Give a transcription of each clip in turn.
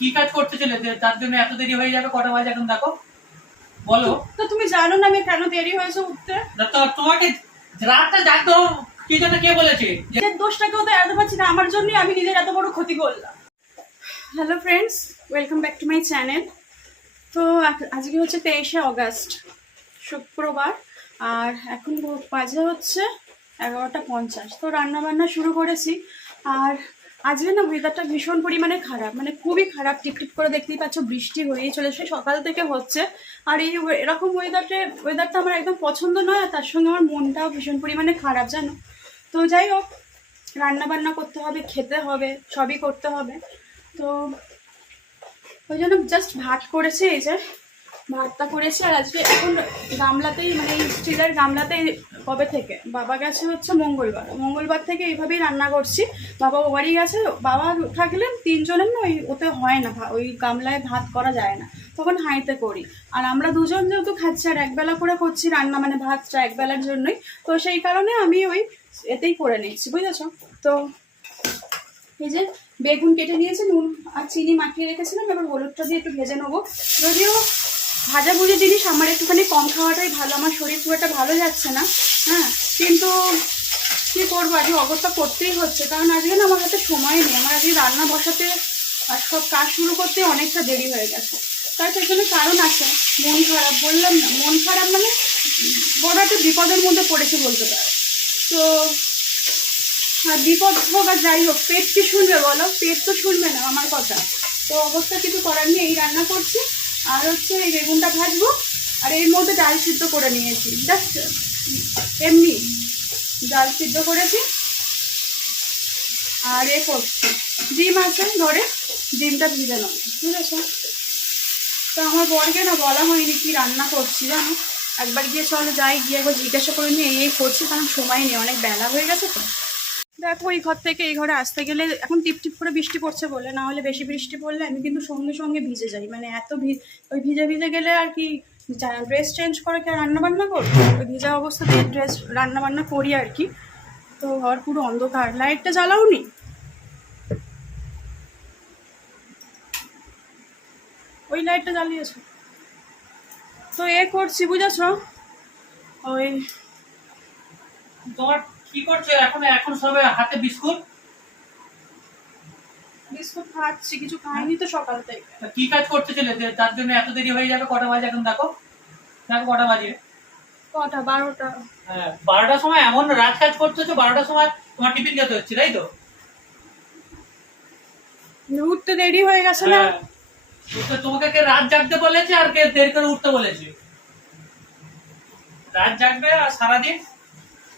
কি কাজ করতে চলে তার জন্য এত দেরি হয়ে যাবে কটা বাজে এখন দেখো। বলো। তো তুমি জানো না আমি কেন দেরি হয়েছে উঠতে? তোমাকে রাতটা জাগতে কি জন্য কে বলেছে? যে নিজের দোষটাকেও তো এড়াতে পারছি না আমার জন্যই আমি নিজের এত বড় ক্ষতি করলাম। Hello friends welcome back to my channel তো আজকে হচ্ছে তেইশে অগাস্ট শুক্রবার আর এখন বাজে হচ্ছে এগারোটা পঞ্চাশ। তো রান্না বান্না শুরু করেছি আর আজকে না ওয়েদারটা ভীষণ পরিমাণে খারাপ মানে খুবই খারাপ। টিপটিপ করে দেখতেই পাচ্ছ, বৃষ্টি হয়েই চলেছে, সকাল থেকে হচ্ছে। আর এই এরকম ওয়েদারটা ওয়েদারটা আমার একদম পছন্দ নয়, আর তার সঙ্গে আমার মনটাও ভীষণ পরিমাণে খারাপ, জানো? তো যাই হোক রান্না বান্না করতে হবে, খেতে হবে, সবই করতে হবে। তো ওই জন্য জাস্ট ভাত করেছি, এই যে। ভাতটা করেছি আর আজকে এখন গামলাতেই মানে এই স্টিলের গামলাতেই কবে থেকে? বাবা গেছে হচ্ছে মঙ্গলবার। মঙ্গলবার থেকে এইভাবেই রান্না করছি। বাবা ও বাড়ি গেছে, বাবা থাকলে তিনজনের না ওই ওতে হয় না ওই গামলায় ভাত করা যায় না। তখন হাঁড়িতে করি। আর আমরা দুজন যেহেতু খাচ্ছি, আর একবেলা করে করছি রান্না মানে ভাতটা একবেলার জন্যই, তো সেই কারণে আমি ওই এতেই করে নিচ্ছি, বুঝেছ? তো এই যে বেগুন কেটে নিয়েছি, নুন আর চিনি মাখিয়ে রেখেছিলাম, এবার হলুদটা দিয়ে একটু ভেজে নেব। যদিও ভাজা ভুজে জিনিস আমার একটুখানি কম খাওয়াটাই ভালো, আমার শরীর খুব একটা ভালো যাচ্ছে না হ্যাঁ কিন্তু কী করব, আজকে অবস্থা করতেই হচ্ছে, কারণ আজকে না আমার হাতে সময় নেই, আমার আজকে রান্না বসাতে আর সব কাজ শুরু করতে অনেকটা দেরি হয়ে গেছে, তার পেছনে কারণ আছে, মন খারাপ, বললাম না, মন খারাপ মানে বড় একটা বিপদের মধ্যে পড়েছে বলতে পারো, তো আর বিপদ হোক আর যাই হোক, পেট কি শুনবে বলো? পেট তো শুনবে না, আমার কথা, তো অবস্থা কিছু করার নেই, এই রান্না করছি আর হচ্ছে এই বেগুনটা ভাজবো, আর এর মধ্যে ডাল সিদ্ধ করে নিয়েছি। জাস্ট এমনি ডাল সিদ্ধ করেছি। আর এ করছি। ডিম আছে ঘরে, ডিমটা ভিজে নেব ঠিক আছে তো আমার বরকে না বলা হয়নি কি রান্না করছি জানো? একবার গিয়ে চলো যাই, গিয়ে একবার জিজ্ঞাসা করে নিয়ে এই করছি, কারণ সময় নেই, অনেক বেলা হয়ে গেছে তো। দেখো এই ঘর থেকে এই ঘরে আসতে গেলে এখন টিপ টিপ করে বৃষ্টি পড়ছে বলে, না হলে বেশি বৃষ্টি পড়লে আমি কিন্তু সঙ্গে সঙ্গে ভিজে যাই। মানে এত ওই ভিজে ভিজে গেলে আর কি ড্রেস চেঞ্জ করে কি রান্না বান্না করব? ওই ভিজা অবস্থাতে ড্রেস রান্না বান্না করি আর কি। তো ঘর পুরো অন্ধকার, লাইটটা জ্বালাও নি। ওই লাইটটা জ্বালিয়েছো। তো এ করছি, বুঝেছ? ওই তোমার কি করছ? এখন এখন সবে হাতে বিস্কুট? বিস্কুট খাচ্ছি কিছু খাইনি তো সকাল থেকে। কি কাজ করতে চলে যে তার জন্য এত দেরি হয়ে যাবে? কটা বাজে এখন? দেখো। দেখো কটা বাজে। কটা? বারোটা। হ্যাঁ বারোটার সময় এমন রাত কাজ করতে হচ্ছে বারোটার সময় তোমার টিফিন খেতে হচ্ছে তাই তো? উঠতে দেরি হয়ে গেছে না? হ্যাঁ। তোমাকে কে রাত জাগতে বলেছে আর কে দেরি করে উঠতে বলেছে? রাত জাগবে আর সারাদিন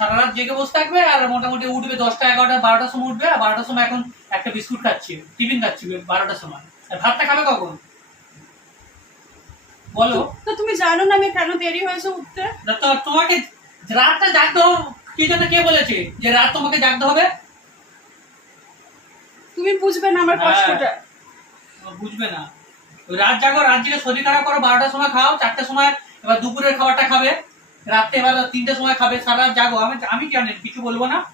সারা রাত জেগে বসে থাকবে আর মোটামুটি উঠবে দশটা এগারোটা বারোটার সময় উঠবে আর বারোটার সময় এখন একটা বিস্কুট খাচ্ছি টিফিন খাচ্ছি বারোটার সময়। আর ভাতটা খাবে কখন? বলো। তো তুমি জানো না আমি কেন দেরি হয়েছে উঠতে? না তো তোমাকে রাতটা জাগতে হবে কি জন্য কে বলেছে যে রাত তোমাকে জাগতে হবে? তুমি বুঝবে না আমার হ্যাঁ। কষ্টটা। বুঝবে না। রাত জাগো রাত জেগে শরীর খারাপ করো বারোটার সময় খাও চারটার সময় এবার দুপুরের খাবারটা খাবে। রাত্রে এবার তিনটের সময় খাবে সারা জাগো। আমি আমি জানি কিছু বলব না।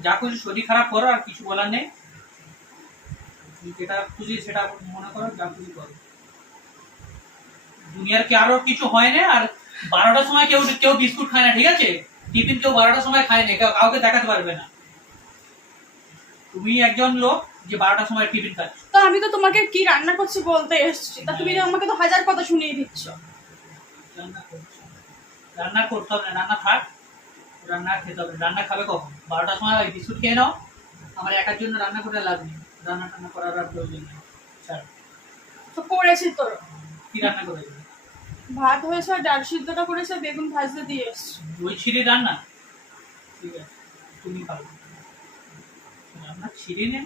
যা কিছু শরীর খারাপ করো আর কিছু বলার নেই। যেটা খুশি সেটা মনে করো যা খুশি করো। দুনিয়ার কি আরও কিছু হয় না? আর বারোটার সময় কেউ কেউ বিস্কুট খায় না ঠিক আছে? টিফিন কেউ বারোটার সময় খায় না কেউ- কাউকে দেখাতে পারবে না। তুমি একজন লোক যে বারোটার সময় টিফিন খাচ্ছ তো আমি তো তোমাকে কি রান্না করছি বলতে এসেছি। তা তুমি আমাকে তো হাজার কথা শুনিয়ে দিচ্ছ। রান্না করছ। রান্না করতে হবে না রান্না থাক। রান্না খেতে হবে। রান্না খাবে কখন? বারোটার সময় ওই বিস্কুট খেয়ে নাও। আমার একার জন্য রান্না করে লাভ নেই। রান্না টান্না করার আর প্রয়োজন নেই। ছাড়। তো করেছি কি রান্না করে দেবে? ভাত হয়েছে আর ডাল সিদ্ধটা করেছে বেগুন ভাজতে দিয়ে এসছি। ওই ছিঁড়ে রান্না ঠিক আছে তুমি খাবে রান্না ছিঁড়ে নে।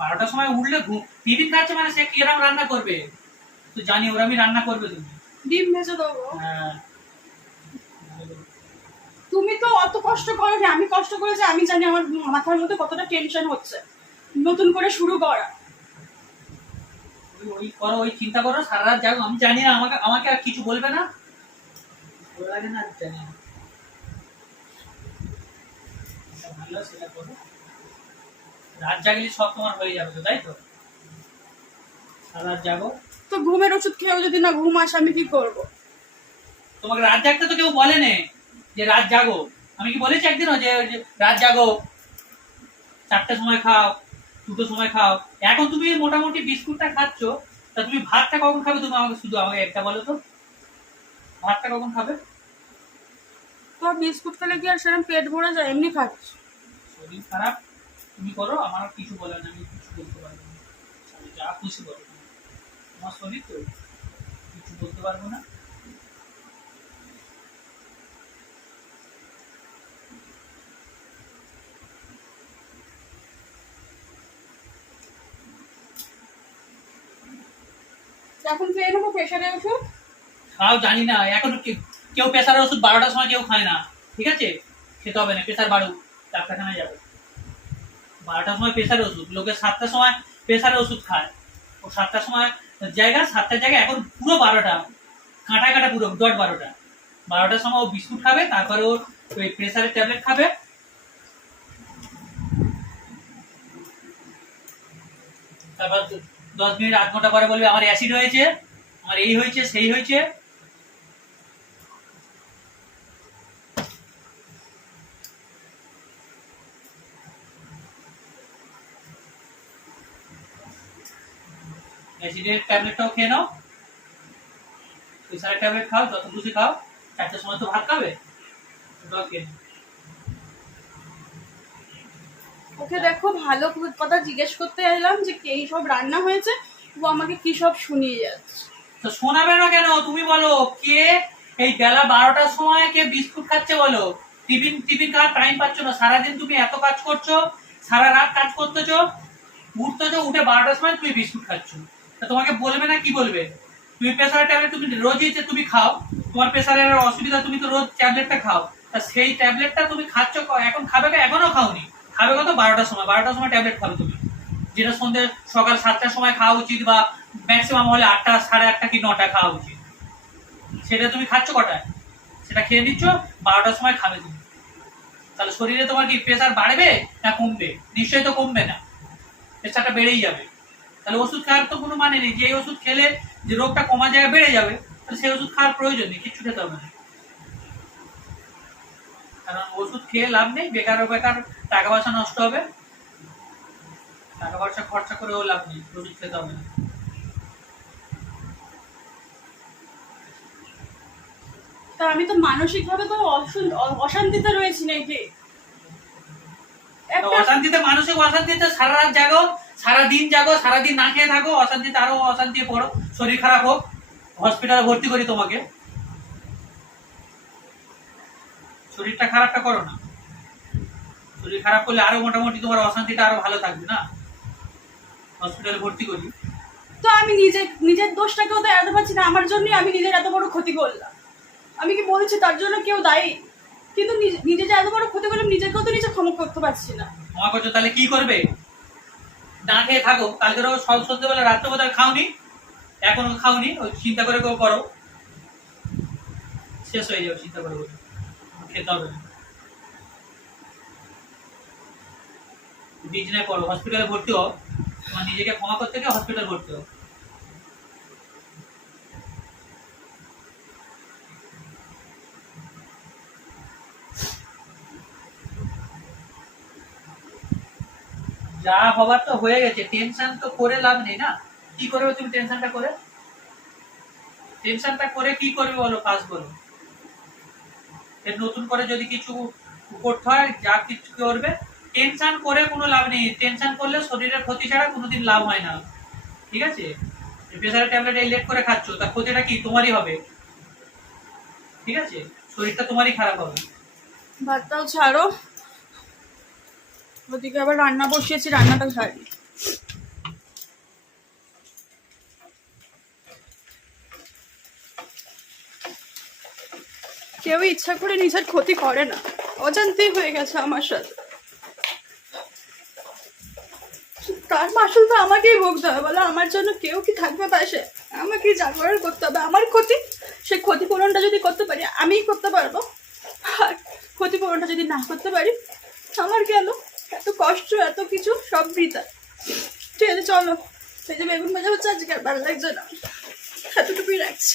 বারোটার সময় উঠলে টিফিন খাচ্ছে মানে সে কিরম রান্না করবে? তো জানি ওরমই রান্না করবে তুমি। ডিম ভেজে দেবো। হ্যাঁ। তুমি তো অত কষ্ট করো না আমি কষ্ট করেছি আমি জানি আমার মাথার মধ্যে কতটা টেনশন হচ্ছে। নতুন করে শুরু করা। ওই- করো ওই চিন্তা করো সারা রাত জাগো আমি জানি না আমাকে আমাকে আর কিছু বলবে না। ভালো লাগে না জানি না। ভালো সেটা করো। রাত জাগলে সব তোমার হয়ে যাবে তো তাই তো? সারা রাত জাগো। তো ঘুমের ওষুধ খেয়েও যদি না ঘুম আসে আমি কি করব? তোমাকে রাত জাগতে তো কেউ বলেনি যে রাত জাগো। আমি কি বলেছি একদিনও যে যে রাত জাগো। চারটে সময় খাও দুটো সময় খাও। এখন তুমি মোটামুটি বিস্কুটটা খাচ্ছ তা তুমি ভাতটা কখন খাবে? তুমি আমাকে শুধু আমাকে একটা বলো তো। ভাতটা কখন খাবে? তো বিস্কুট খেলে কি আর সেরকম পেট ভরে যায়? এমনি খাচ্ছি। শরীর খারাপ? তুমি করো আমার কিছু বলে না আমি কিছু বলতে পারব না। আমি যা খুশি করো তোমার শরীর তো কিছু বলতে পারব না। এখন খেয়ে নেব প্রেশারের ওষুধ খাও জানি না, এখন কেউ প্রেসারের ওষুধ বারোটার সময় কেউ খায় না, ঠিক আছে? খেতে হবে না প্রেসার বাড়ুক, ডাক্তারখানায় যাবে। বারোটার সময় প্রেসারের ওষুধ, লোকে সাতটার সময় প্রেসারের ওষুধ খায়। ও সাতটার সময় জায়গা, সাতটার জায়গায় এখন পুরো বারোটা, কাঁটা কাটা পুরো ডট বারোটা। বারোটার সময় ও বিস্কুট খাবে, তারপরে ও ওই প্রেসারের ট্যাবলেট খাবে। তারপর দশ মিনিট, আধ ঘণ্টা পরে বলবে, আমার অ্যাসিড হয়েছে, আমার এই হয়েছে, সেই হয়েছে। অ্যাসিডের ট্যাবলেটটাও খেয়ে নাও। প্রেসারের ট্যাবলেট খাও, যত খুশি খাও। চারটের সময় তো ভাত খাবে, ওটাও খেয়ে নাও। ওকে দেখো ভালো কথা জিজ্ঞেস করতে এলাম যে কে সব রান্না হয়েছে, ও আমাকে কি সব শুনিয়ে যাচ্ছে। তো শোনাবে না কেন? তুমি বলো, কে এই বেলা বারোটার সময় কে বিস্কুট খাচ্ছে বলো? টিফিন টিফিন খাওয়ার টাইম পাচ্ছ না। সারাদিন তুমি এত কাজ করছ, সারা রাত কাজ করতেছো, উঠতেছো, উঠে বারোটার সময় তুমি বিস্কুট খাচ্ছ। তা তোমাকে বলবে না কি বলবে? তুমি প্রেসারের ট্যাবলেট তুমি রোজই যে তুমি খাও, তোমার প্রেসারের অসুবিধা, তুমি তো রোজ ট্যাবলেটটা খাও। তা সেই ট্যাবলেটটা তুমি খাচ্ছ এখন খাবে এখনও খাওনি। খাবে কত? বারোটার সময়। বারোটার সময় ট্যাবলেট খাবে তুমি। যেটা সন্ধ্যে সকাল সাতটার সময় খাওয়া উচিত বা ম্যাক্সিমাম হলে আটটা, সাড়ে আটটা কি নটা খাওয়া উচিত। সেটা তুমি খাচ্ছ কটায়? সেটা খেয়ে দিচ্ছ বারোটার সময় খাবে তুমি। তাহলে শরীরে তোমার কি প্রেশার বাড়বে না কমবে? নিশ্চয়ই তো কমবে না। প্রেশারটা বেড়েই যাবে। তাহলে ওষুধ খাওয়ার তো কোনো মানে নেই। যে ওষুধ খেলে যে রোগটা কমা জায়গায় বেড়ে যাবে। তাহলে সেই ওষুধ খাওয়ার প্রয়োজন নেই, কিচ্ছু খেতে হবে না। কারণ ওষুধ খেয়ে লাভ নেই বেকার বেকার টাকা পয়সা নষ্ট হবে। টাকা পয়সা খরচা করেও লাভ নেই ওষুধ খেতে হবে না। তা আমি তো মানসিক ভাবে তো অশান্তিতে রয়েছি নাকি? অশান্তিতে মানসিক অশান্তিতে সারা রাত জাগো সারা দিন জাগো সারা দিন না খেয়ে থাকো অশান্তিতে আরও অশান্তি পড়ো শরীর খারাপ হোক হসপিটালে ভর্তি করি তোমাকে। শরীরটা খারাপটা করো না। শরীর খারাপ করলে আরও মোটামুটি তোমার অশান্তিটা আরও ভালো থাকবে না? হসপিটালে ভর্তি করি। তো আমি নিজে নিজের দোষটাকেও তো এড়াতে পারছি না আমার জন্যই আমি নিজের এত বড় ক্ষতি করলাম। আমি কি বলছি তার জন্য কেউ দায়ী? কিন্তু নিজে- যে এত বড় ক্ষতি করলাম নিজেকেও তো নিজে ক্ষমা করতে পারছি না। ক্ষমা করছ তাহলে কি করবে? না খেয়ে থাকো কালকেরও সব সন্ধ্যেবেলা রাত্রে বোধহয় খাওনি এখনও খাওনি ওই চিন্তা করে কেউ করো। শেষ হয়ে যাবে চিন্তা করে করে। খেতে হবে। বিছনায় পড়ো হসপিটালে ভর্তি হও, তোমার নিজেকে ক্ষমা করতে গিয়ে হসপিটাল ভর্তি যা হবার তো হয়ে গেছে টেনশন তো করে লাভ নেই না? কি করবে তুমি টেনশনটা করে? টেনশনটা করে কি করবে বলো, কাজ বলো নতুন করে যদি কিছু করতে হয়, যা কিছু করবে টেনশন করে কোনো লাভ নেই। টেনশন করলে শরীরের ক্ষতি ছাড়া কোনোদিন লাভ হয় না। ঠিক আছে? প্রেসারের ট্যাবলেট এই লেট করে খাচ্ছ, তার ক্ষতিটা কি? তোমারই হবে। ঠিক আছে? শরীরটা তোমারই খারাপ হবে। ভাতটাও ছাড়ো। ওদিকে আবার রান্না বসিয়েছি, রান্নাটা ছাড়ি। কেউ ইচ্ছা করে নিজের ক্ষতি করে না। অজান্তেই হয়ে গেছে আমার সাথে। তার মাসুল তো আমাকেই ভুগতে হবে, বলো, আমার জন্য কেউ কি থাকবে পাশে? আমাকেই জাগরণ করতে হবে। আমার ক্ষতি, সে ক্ষতিপূরণটা যদি করতে পারি, আমিই করতে পারব। আর ক্ষতিপূরণটা যদি না করতে পারি, আমার গেল এত কষ্ট, এত কিছু, সব বৃথা। ঠিক আছে, চলো। এই যে বেগুন ভাজা হচ্ছে, আজকে আর ভালো লাগছে না। এতটুকুই রাখছি।